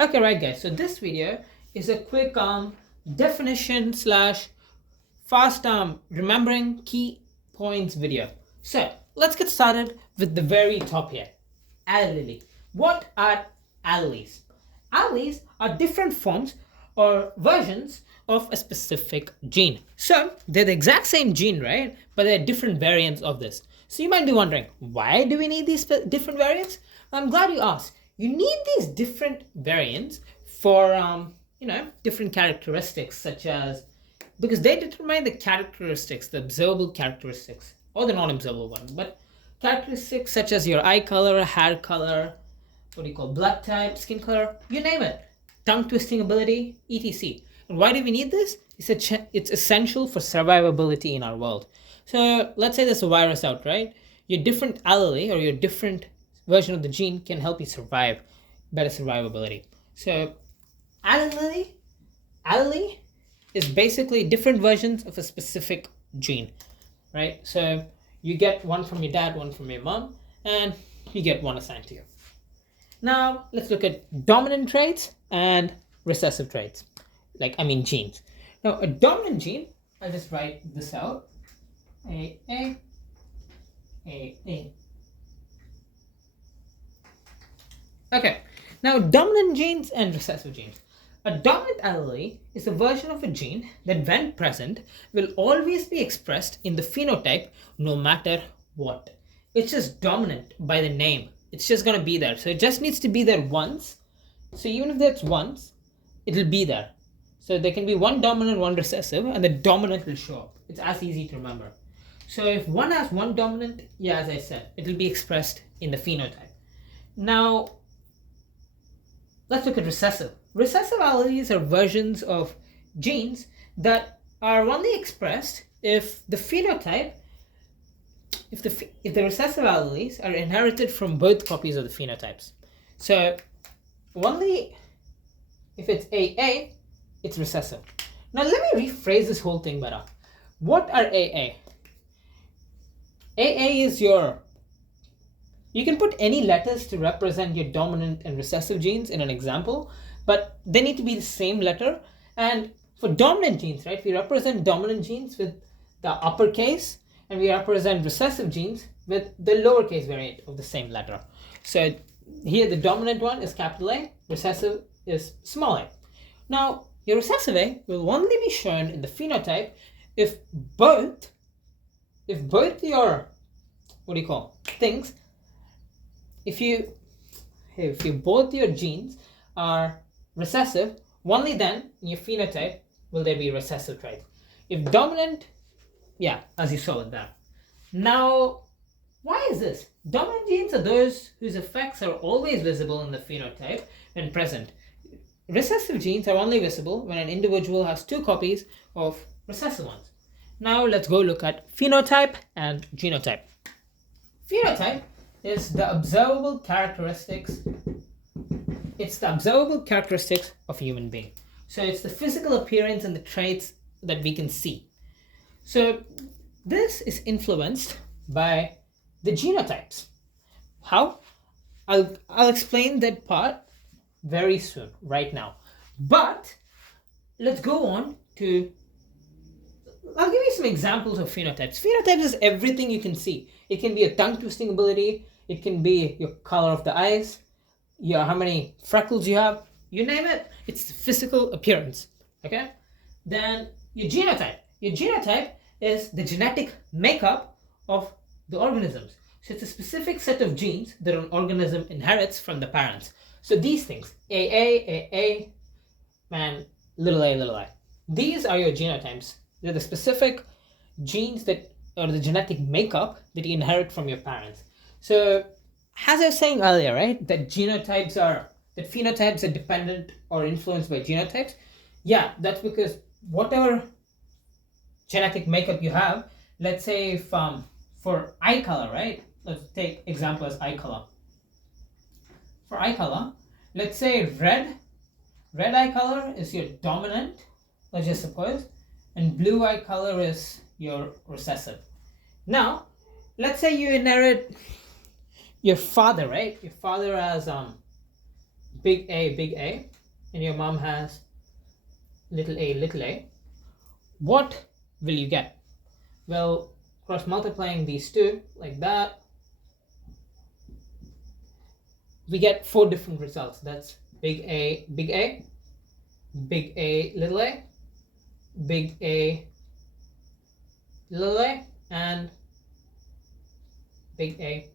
Okay, right guys, so this video is a quick definition slash fast remembering key points video. So let's get started with the very top here. Allele. What are alleles? Alleles are different forms or versions of a specific gene. So they're the exact same gene, right? But they're different variants of this. So you might be wondering, why do we need these different variants? I'm glad you asked. You need these different variants for different characteristics, such as because they determine the characteristics, the observable characteristics, or the non-observable one. But characteristics such as your eye color, hair color, what do you call blood type, skin color, you name it, tongue twisting ability, etc. And why do we need this? It's essential for survivability in our world. So let's say there's a virus out, right? Your different allele or your different version of the gene can help you survive, better survivability. So allele is basically different versions of a specific gene, right? So you get one from your dad, one from your mom, and you get one assigned to you. Now let's look at dominant traits and recessive traits, genes. Now a dominant gene, I'll just write this out. A. Okay, now dominant genes and recessive genes. A dominant allele is a version of a gene that, when present, will always be expressed in the phenotype no matter what. It's just dominant by the name. It's just going to be there. So it just needs to be there once. So even if that's once, it'll be there. So there can be one dominant, one recessive, and the dominant will show up. It's as easy to remember. So if one has one dominant, yeah, as I said, it'll be expressed in the phenotype. Now, let's look at recessive. Recessive alleles are versions of genes that are only expressed if the phenotype, if the recessive alleles are inherited from both copies of the phenotypes. So only if it's AA, it's recessive. Now let me rephrase this whole thing better. What are AA? AA is you can put any letters to represent your dominant and recessive genes in an example, but they need to be the same letter. And for dominant genes, right, we represent dominant genes with the uppercase, and we represent recessive genes with the lowercase variant of the same letter. So here the dominant one is capital A, recessive is small a. Now your recessive A will only be shown in the phenotype if both your things, if both your genes are recessive, only then in your phenotype will there be recessive traits. If dominant, yeah, as you saw it there. Now, why is this? Dominant genes are those whose effects are always visible in the phenotype when present. Recessive genes are only visible when an individual has two copies of recessive ones. Now let's go look at phenotype and genotype. Phenotype is the observable characteristics. It's the observable characteristics of a human being. So it's the physical appearance and the traits that we can see. So this is influenced by the genotypes. How? I'll explain that part very soon, right now. But let's go on to, I'll give you some examples of phenotypes. Phenotypes is everything you can see. It can be a tongue twisting ability. It can be your color of the eyes, how many freckles you have, you name it. It's the physical appearance. Okay. Then your genotype. Your genotype is the genetic makeup of the organisms. So it's a specific set of genes that an organism inherits from the parents. So these things, AA, and little a. These are your genotypes. They're the specific genes that or the genetic makeup that you inherit from your parents. So as I was saying earlier, right, that phenotypes are dependent or influenced by genotypes. Yeah, that's because whatever genetic makeup you have, let's say if, for eye color, right, let's take example as eye color. For eye color, let's say red eye color is your dominant, let's just suppose, and blue eye color is your recessive. Now, let's say you inherit your father, right? Your father has big A, and your mom has little a, what will you get? Well, cross multiplying these two like that, we get 4 different results. That's big A, big A, big A, little a, big A, little a, and big A,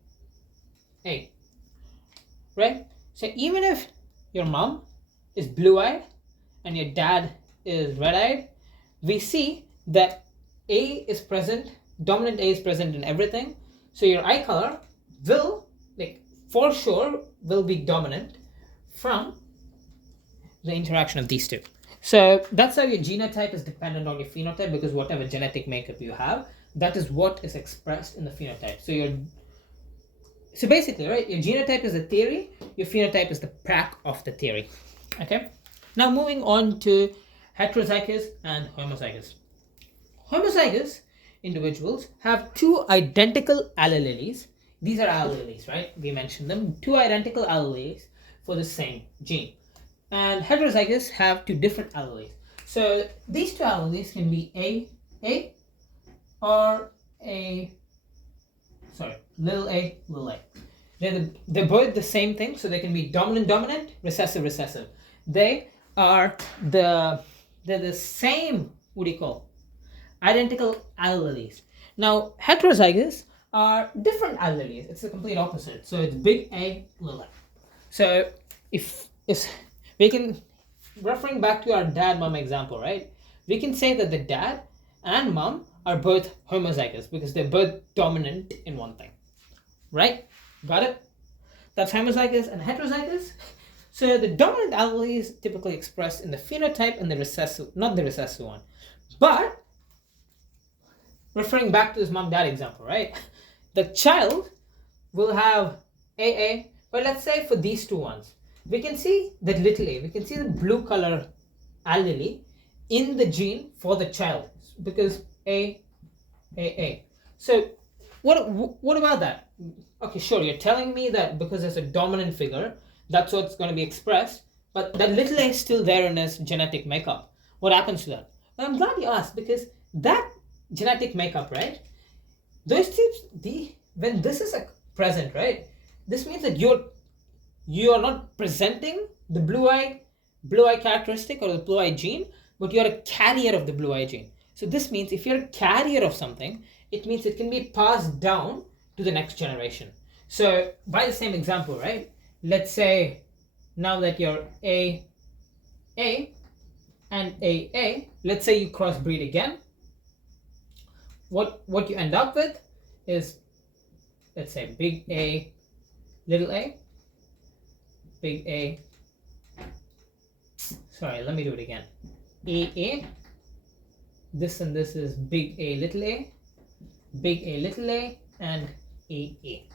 A. Right? So even if your mom is blue-eyed and your dad is red-eyed, we see that A is present, dominant A is present in everything. So your eye color will, like, for sure, will be dominant from the interaction of these two. So that's how your genotype is dependent on your phenotype, because whatever genetic makeup you have, that is what is expressed in the phenotype. So basically, right, your genotype is the theory, your phenotype is the prac of the theory. Okay? Now moving on to heterozygous and homozygous. Homozygous individuals have 2 identical alleles. These are alleles, right? We mentioned them. 2 identical alleles for the same gene. And heterozygous have 2 different alleles. So these 2 alleles can be A, or little a, little a. They're both the same thing, so they can be dominant, recessive. They're the same, identical alleles. Now, heterozygous are different alleles. It's the complete opposite. So it's big A, little a. So if we can, referring back to our dad-mom example, right? We can say that the dad and mom are both homozygous because they're both dominant in one thing. Right? Got it? That's homozygous and heterozygous. So the dominant allele is typically expressed in the phenotype and the recessive, not the recessive one. But referring back to this mom-dad example, right? The child will have AA, but let's say for these 2 ones, we can see that little a, we can see the blue color allele in the gene for the child because A. So what about that? Okay, sure, you're telling me that because there's a dominant figure, that's what's going to be expressed, but that little a is still there in his genetic makeup. What happens to that? Well, I'm glad you asked, because that genetic makeup, right? Those tips, when this is present, right? This means that you are not presenting the blue eye characteristic or the blue eye gene, but you're a carrier of the blue eye gene. So this means if you're a carrier of something, it means it can be passed down to the next generation. So by the same example, right? Let's say now that you're A and A, let's say you crossbreed again. What you end up with is, let's say, big A, little a, big A. Sorry, let me do it again. AA. This and this is big A, little a, big A, little a, and AA.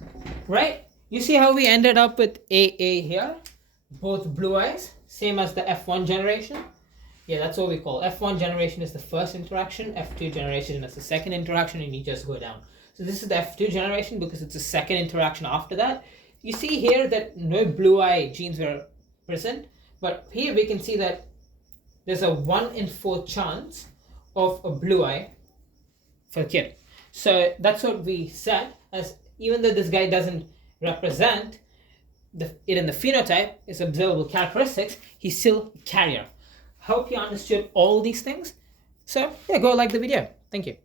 Right? You see how we ended up with AA here? Both blue eyes, same as the F1 generation. Yeah, that's what we call. F1 generation is the first interaction, F2 generation is the second interaction, and you just go down. So this is the F2 generation because it's the second interaction after that. You see here that no blue eye genes were present, but here we can see that there's a 1 in 4 chance of a blue eye for a kid. So that's what we said, as even though this guy doesn't represent it in the phenotype, its observable characteristics, he's still a carrier. Hope you understood all these things. So yeah, go like the video. Thank you.